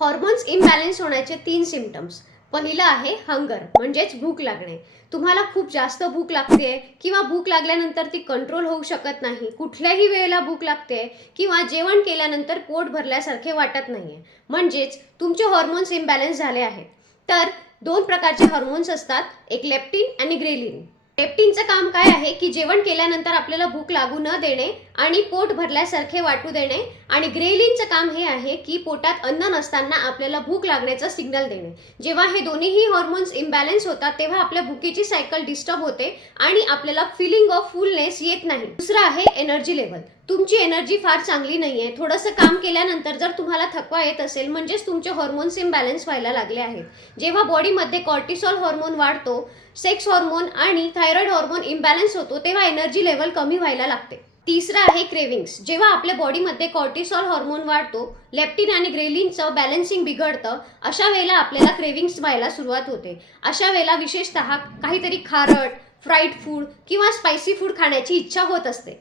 Hormones imbalance होण्याचे 3 symptoms. पहिलं आहे हंगर म्हणजेच भूक लागणे. तुम्हाला खूप जास्त भूक लागते किंवा भूक लागल्यानंतर ती कंट्रोल होऊ शकत नाही. कुठल्याही वेळेला भूक लागते किंवा जेवण केल्यानंतर पोट भरल्यासारखे वाटत नाहीये. म्हणजेच तुमचे हॉर्मोन्स इम्बॅलन्स झाले आहेत. तर 2 प्रकारचे हॉर्मोन्स असतात, एक लेप्टिन आणि ग्रेलिन. लेप्टिनचं काम काय आहे की जेवण केल्यानंतर आपल्याला भूक लागू न देणे आणि पोट भरल्यासारखे वाटू देणे, आणि ग्रेलिनचं काम हे आहे की पोटात अन्न नसताना आपल्याला भूक लागण्याचा सिग्नल देणे. जेव्हा हे दोन्हीही हॉर्मोन्स इम्बॅलन्स होतात तेव्हा आपल्या भुकेची सायकल डिस्टर्ब होते आणि आपल्याला फिलिंग ऑफ फुलनेस येत नाही. दुसरं आहे एनर्जी लेवल. तुमची एनर्जी फार चांगली नाहीये. थोडंसं काम केल्यानंतर जर तुम्हाला थकवा येत असेल म्हणजेच तुमचे हॉर्मोन्स इम्बॅलन्स व्हायला लागले आहेत. जेव्हा बॉडीमध्ये कॉर्टिसॉल हॉर्मोन वाढतो, सेक्स हॉर्मोन आणि थायरॉइड हॉर्मोन इम्बॅलन्स होतो, तेव्हा एनर्जी लेवल कमी व्हायला लागते. तिसरं आहे क्रेविंग्स. जेव्हा आपल्या बॉडीमध्ये कॉर्टिसॉल हॉर्मोन वाढतो, लेप्टिन आणि ग्रेलिनचं बॅलन्सिंग बिघडतं, अशा वेळेला आपल्याला क्रेविंग्स व्हायला सुरुवात होते. अशा वेळेला विशेषतः काहीतरी खारट, फ्राईड फूड किंवा स्पायसी फूड खाण्याची इच्छा होत असते.